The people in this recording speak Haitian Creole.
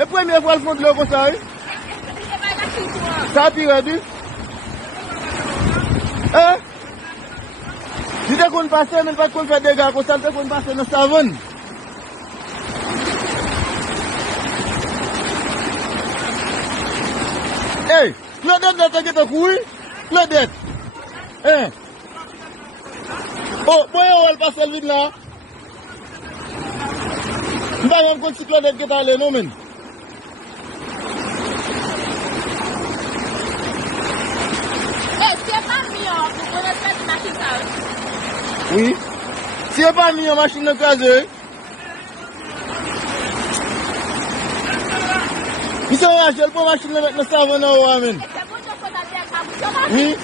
E premye fwa l fond lò kon sa e? Sa pi redi? Di te kon pase men pat kon fè dega kon sa te kon pase nan savon. Hey, Claudette nan te gete kou? Claudette? Oh, boy ou el pase l vide la? Mba yon kon si Claudette gete ale nou men. Oui. Si e pa mi yon machine nan kaze. Mi se Rachel pou machine nan met nan savon nan ou amen. Oui.